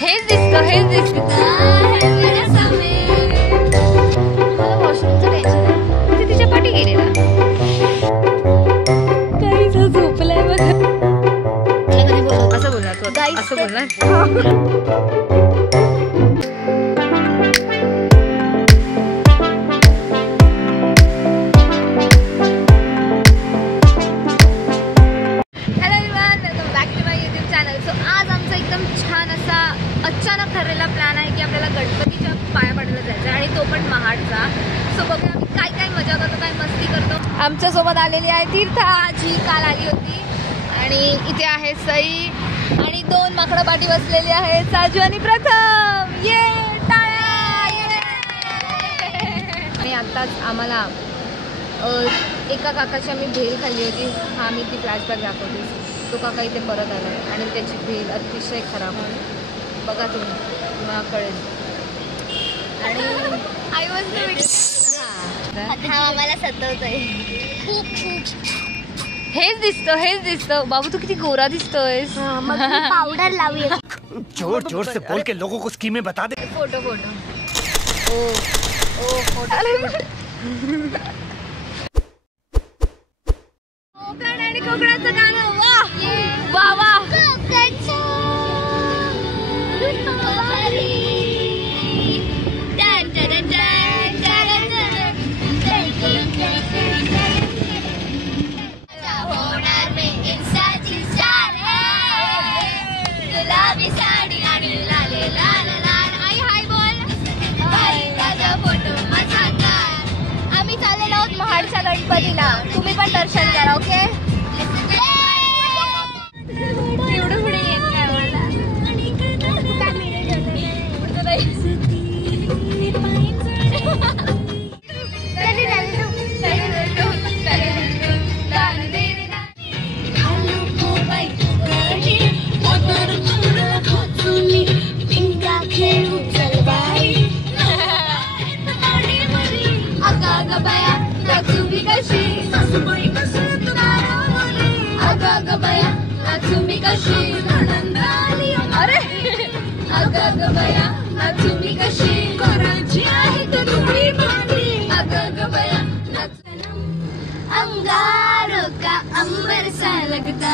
हेच दिसतं मला वॉशरूमचं टेन्शन आहे. ते तिच्या पाठी गेलेला काही झोपलाय बघा. असं बोलणार तू असं बोलणार. अचानक ठरलेला प्लॅन आहे की आपल्याला गणपतीच्या पाया पडायला जायचं आणि तो पण महाडचा. सो बघा आम्ही काय काय मजा करतो, काय मस्ती करतो. आमच्या सोबत आलेली आहे तीर्था, जी काल आली होती. आणि इथे आहे सई आणि 2 माकडं पाठी बसलेली आहे, साजू आणि प्रथम. ये टाळ्या. आणि आत्ताच आम्हाला एका काकाची आम्ही भेल खाल्ली होती. हा मी ती फ्लॅशबॅक दाखवते. तो काका इथे परत आला आणि त्याची भेल अतिशय खराब होती. बघा तुम्हाला कळेल. आणि आय वॉज आम्हाला सतवतोय हेच दिसतं. बाबू तू किती गोरा दिसतोयस. पावडर लावूया. जोर से बोल के लोगों को स्कीमें बता दे. फोटो ओ फोटो. कोकण आणि कोकणाचं गाणं. वा वा. आम्ही चाललेलो आहोत महाडच्या गणपतीला. तुम्ही पण दर्शन करा. ओके. एवढं पुढे येत नाही मला. अंगारों का अंबर सा लगता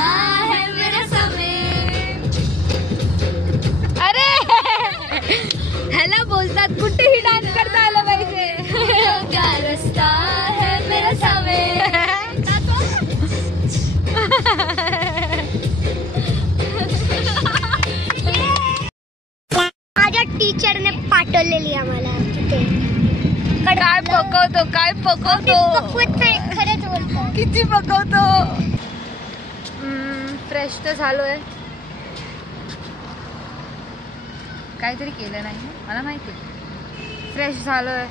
है मेरा समय. अरे ह्याला बोलतात कुठेही डान्स करता आलं पाहिजे. क्या रस्ता है मेरा समय. माझ्या टीचरने पाठवलेली आम्हाला तिथे. काय पकवतो खरंच बोलतो. किती पकवतो. फ्रेश तर झालोय. काहीतरी केलं नाही मला माहिती. फ्रेश झालोय.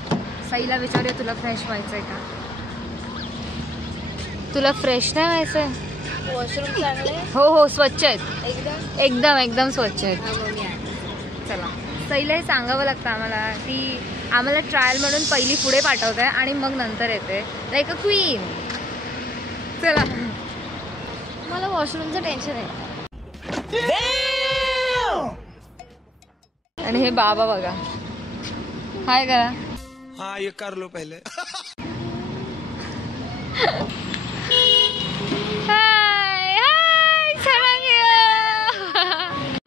सईला विचारूया तुला फ्रेश व्हायचंय का. तुला फ्रेश नाही व्हायचंय. वॉशरूम चांगले. हो स्वच्छ आहेत एकदम स्वच्छ आहेत. चला सईला हे सांगावं लागतं आम्हाला. ती आम्हाला ट्रायल म्हणून पहिली पुढे पाठवते आणि मग नंतर येते लाईक अ क्वीन. चला मला वॉशरूमचं टेन्शन आहे. आणि हे बाबा बघा. हाय करा. हाँ ये कर लो पहले.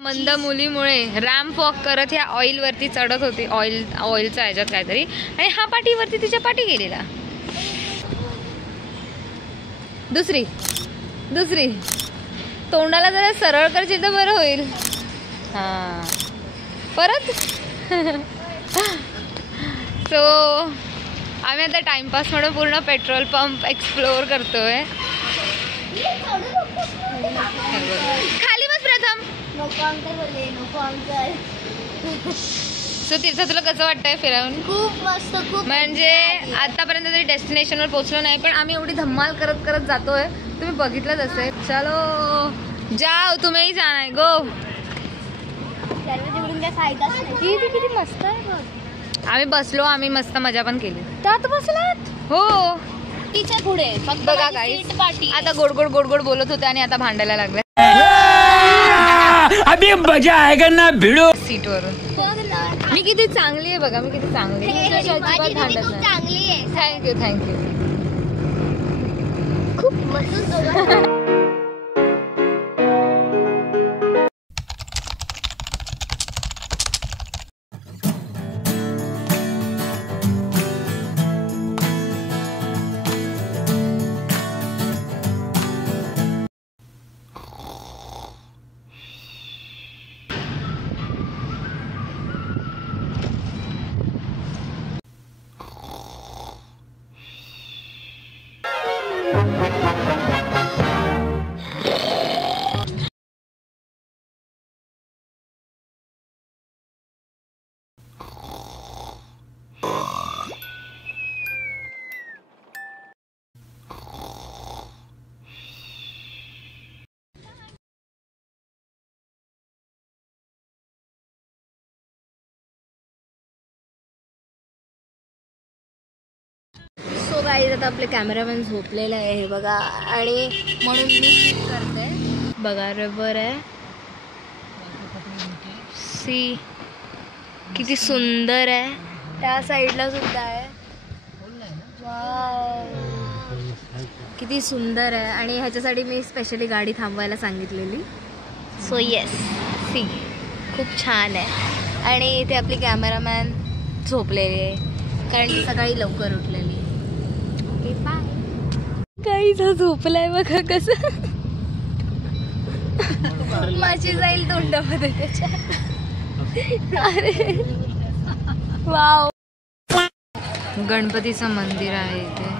मंद मुलीमुळे रॅम्प वॉक करत ह्या ऑइल वरती चढत होती. ऑइलचा ह्याच्यात काहीतरी. आणि हा पाठीवरती तिच्या पाठी गेलेला. दुसरी तोंडाला जरा सरळ करशील तर बरं होईल. हा परत. सो आम्ही आता टाइमपास म्हणून पूर्ण पेट्रोल पंप एक्सप्लोअर करतोय. खाली बस प्रथम. सो तीर्था तुला कसं वाटतंय फिरावून. खूप मस्त. खूप म्हणजे आतापर्यंत तरी डेस्टिनेशनवर पोहोचलो नाही पण आम्ही एवढी धम्माल करत जातोय. तुम्ही बघितलंच असेल. चलो जाओ तुम्ही जाना है. गो. किती मस्त आहे बघ. आम्ही बसलो. आम्ही मस्त मजा पण केली. त्यात बसलात. हो तिच्या पुढे बघा काय आता गोड बोलत होते आणि आता भांडायला लागले. अभी मजा आएगा ना भिड़ो. सीट वरून. बघ ना. मी किती चांगली आहे बघा, मी किती चांगली आहे. तुमच्याशी माझी अजिबात दीदी भांडत खूप नाही. चांगली आहे. थँक्यू. खूप मस्त दोघं. सो गाईज आता आपले कॅमेरामॅन झोपलेले आहे हे बघा, आणि म्हणून मी शूट करते. बघा रबर आहे. सी किती सुंदर आहे. त्या साईडला सुद्धा आहे. वाव, किती सुंदर आहे. आणि ह्याच्यासाठी मी स्पेशली गाडी थांबवायला सांगितलेली. सो येस, सी खूप छान आहे. आणि इथे आपली कॅमेरामॅन झोपलेली आहे कारण ती सकाळी लवकर उठलेली. Okay bye. काहीच झोपलाय बघा कसं. माझी जाईल तोंडामध्ये त्याच्या. अरे वाव. गणपतीचं मंदिर आहे इथे.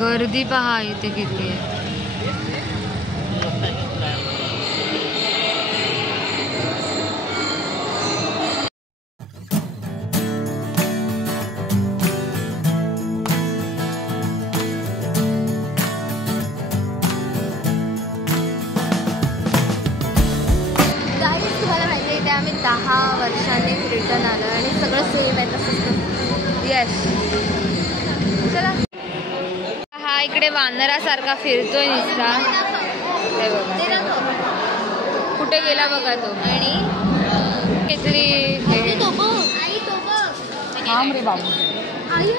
गर्दी पहा इथे किती आहे. तुम्हाला माहिती आहे, ते आम्ही 10 वर्षांनी रिटर्न आलो आणि सगळं सेम आहे तसंच. येस, चला. हा इकडे वानरासारखा फिरतोय नुसता. हे बघा कुठे गेला बघा तो. आणि घेतली तो बघ. आई तो बघ. थांब रे बाबू. आई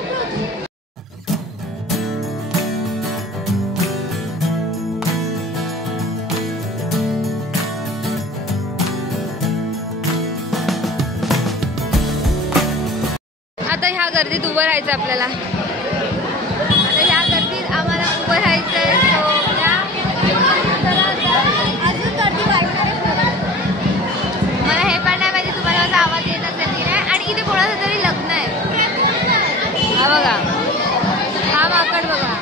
आता ह्या गर्दीत उभं राहायचं आपल्याला. आता ह्या गर्दीत आम्हाला उभं राहायचं आहे. अजून गर्दी वाढणार आहे. मला हे पण नाही माहिती तुम्हाला माझा आवाज येत असेल की नाही. आणि इथे कोणाचं तरी लग्न आहे. हा बघा, हा माकड बघा.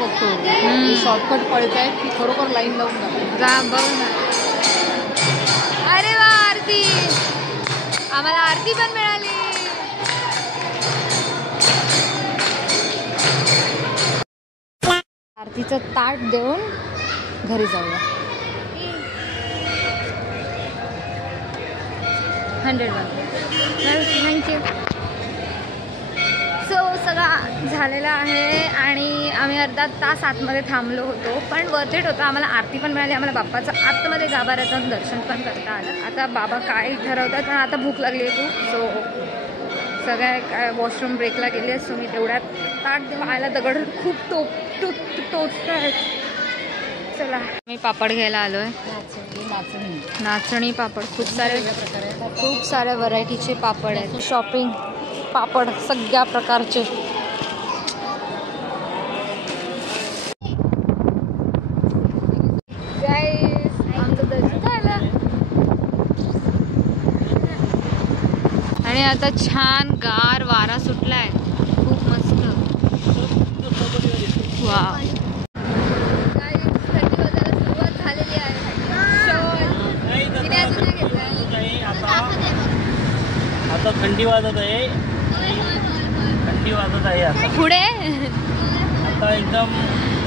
बघतो शॉर्टकट पळतायत की खरोखर लाईन लावून जा बघ ना. अरे वा, आरती. आम्हाला आरती पण मिळाली. आरतीचं ताट देऊन घरी जाऊया. 100 थँक्यू. सो सगळा झालेला आहे आणि आम्ही अर्धा तास आतमध्ये थांबलो होतो, पण वर्थ इट होतं. आम्हाला आरती पण मिळाली, आम्हाला बाप्पाचं आतमध्ये गाभाऱ्याचं दर्शन पण करता आलं. आता बाबा काय ठरवतात, पण आता भूक लागली आहे खूप. सो सगळ्या काय वॉशरूम ब्रेकला गेली असतो मी तेवढ्यात ताट व्हायला दगड खूप टोचत आहेत. चला, मी पापड घ्यायला आलो आहे. नाचणी पापड, खूप साऱ्या व्हरायटीचे पापड आहेत. शॉपिंग पापड सगळ्या प्रकारचे. आणि आता छान गार वारा सुटलाय, खूप मस्त. वाव. थंडी वाजायला सुरुवात झालेली आहे. तिने अजून नाही घेतलाय. आता थंडी वाजत आहे, थंडी वाजत आहे आता. पुढे आता एकदम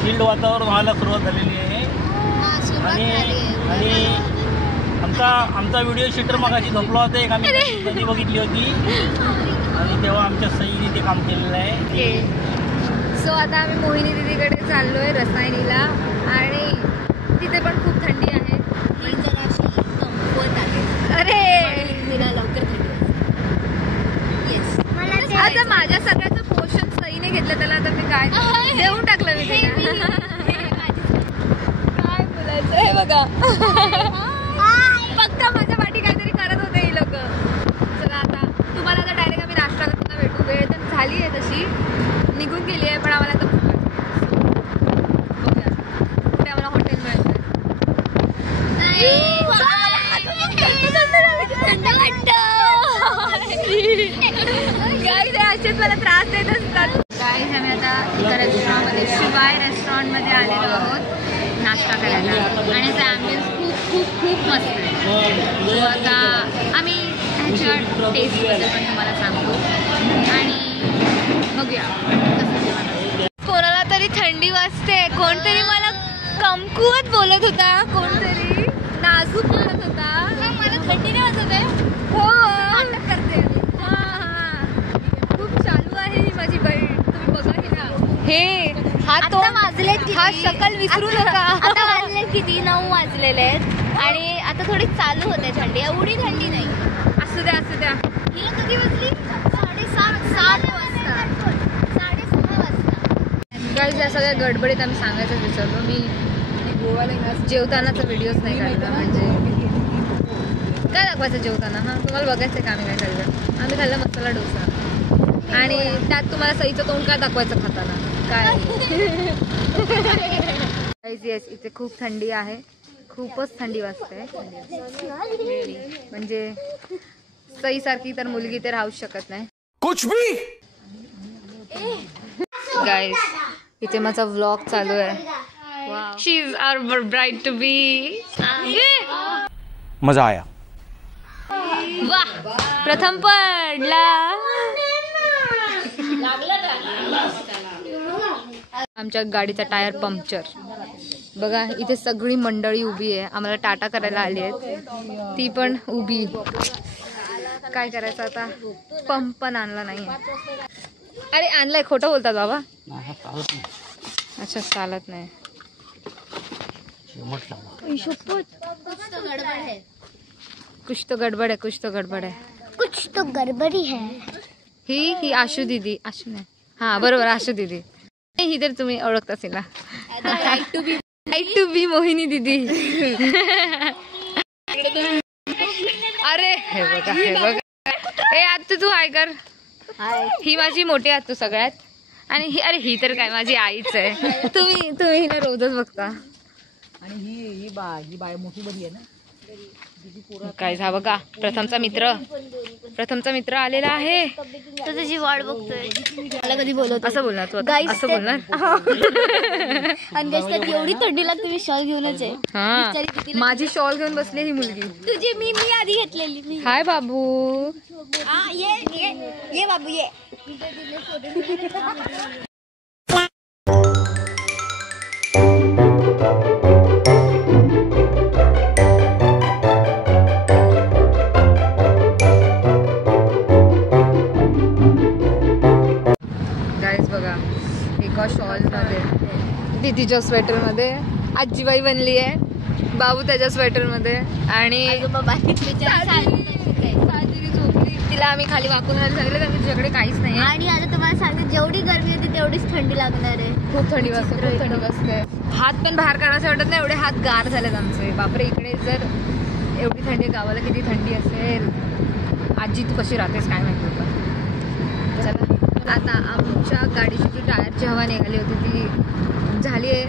चिल्ड वातावरण व्हायला सुरुवात झालेली आहे. आणि आमचा व्हिडिओ शूटर मगाशी झोपला होता, एक आम्ही कधी बघितली होती आणि तेव्हा आमच्या सईने ते काम केलेलं आहे. सो आता आम्ही मोहिनी दीदीकडे चाललोय रसायनीला आणि तिथे पण खूप थंडी आहे. अरे लवकर आता माझ्या सगळ्याचं पोषण सईने घेतलं, त्याला आता मी काय देऊन टाकलं मी तिला. काय बोलायचं हे बघा. पक्का माझ्या पाठी काहीतरी करत होते ही लोक. चला आता तुम्हाला आता डायरेक्ट आम्ही नाश्ता करताना भेटू. वेळ तर झाली आहे तशी, निघून गेली आहे, पण आम्हाला आता बघूया कुठे आम्हाला हॉटेल मिळतं. गाईज असेच मला त्रास देत असतात. गाईज आम्ही आता एका रेस्टॉरंटमध्ये, शिवाय रेस्टॉरंटमध्ये आलेलो आहोत नाश्ता करायला आणि याचा ॲम्बियन्स खूप खूप खूप मस्त आहे. सो आता आम्ही ह्याच्या टेस्टबद्दल पण तुम्हाला सांगतो आणि बघूया कसं जेवण. कोणाला तरी थंडी वाजते, कोणतरी मला कमकुवत बोलत होता, कोणतरी नाजूक बोलत होता. मला थंडी नाही वाजत आहे. हो करते खूप चालू आहे ही माझी बहीण. तुम्ही बघा हे ना, हे हा तो वाजले, हा शकल विसरू नका. आता वाजले किती 9 वाजलेले आहेत आणि आता थोडी चालू होते थंडी, एवढी थंडी नाही. असू द्या असू द्या. हिला कधी वाजली? 7:30 वाजता. 6:30 वाजता. गाईज या सगळ्या गडबडीत आम्ही सांगायचं विचारलो. मी जेवतानाचा व्हिडिओच नाही काढला. म्हणजे काय दाखवायचं जेवताना? हां तुम्हाला बघायचं आहे का आम्ही काय खाल्लं? आम्ही खाल्लं मसाला डोसा आणि त्यात तुम्हाला सईचं तोंड काय दाखवायचं खाताना काय. गाईज येस, इथे खूप थंडी आहे, खूपच थंडी वाजते. म्हणजे सईसारखी तर मुलगी ते राहूच शकत नाही. कुछ भी. गाईज इथे माझा व्लॉग चालू आहे. शी is our bride to be. मजा आया. वाह, प्रथम पडला. आमच्या गाडीचा टायर पंक्चर. बघा इथे सगळी मंडळी उभी आहे, आम्हाला टाटा करायला आली आहेत, ती पण उभी. काय करायचं आता, पंप पण आणला नाही. अरे आणलाय, खोटं बोलतात बाबा. अच्छा चालत नाही. कुछ तो गडबड है, कुछ तो गडबड है, कुछ तो गडबडी है. ही आशू दीदी, आशू नाही, हा बरोबर आशू दीदी. ही तर तुम्ही ओळखता तिला. टू बी मोहिनी दीदी. अरे हे बघा हे बघा. ए आता तू हाय कर. ही माझी मोठी आतू सगळ्यात आणि ही, अरे ही तर काय माझी आईच आहे. तुम्ही हिला रोजच बघता. आणि ही बाय मोठी बरी आहे ना. काय झालं बघा, प्रथमचा मित्र आलेला आहे. तर त्याची वाट बघतोय. मला कधी बोलवतो असं बोलणार तू आता? असं बोलणार. आणि त्यात एवढी थंडी लागते, मी शॉल घेऊनच आहे. हा माझी शॉल घेऊन बसली ही मुलगी. तुझी मी आधी घेतलेली. हाय बाबू. ये बाबू ये. गाईज बघा, एका शॉलमध्ये, दीदीच्या स्वेटरमध्ये आजीबाई बनली आहे, बाबू त्याच्या स्वेटरमध्ये आणि साजरी झोपली. तिला आम्ही खाली वाकून सांगितलं कारण तुझ्याकडे काहीच नाही. आणि आता तुम्हाला सांगते, जेवढी गरमी होती तेवढीच थंडी लागणार आहे. खूप थंडी वाजते, खूप थंडी वाजते. हात पण बाहेर काढायचं वाटत नाही, एवढे हात गार झालेत आमचे. बापरे, इकडे जर एवढी थंडी, गावाला किती थंडी असेल. आजी तू कशी राहतेस काय माहिती होतं. चला आता आमच्या गाडीची जी टायरची हवा निघाली होती ती झाली आहे.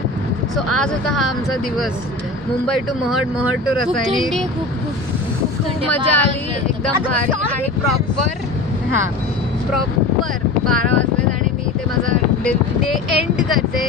सो आज होता हा आमचा दिवस. Mumbai to Mahad, Mahad to Rasayani. खूप घंटे, मजा 12 आली वाजले. एकदम आता भारी sorry. आणि प्रॉपर 12 वाजलेत आणि मी ते माझा डे एंड करते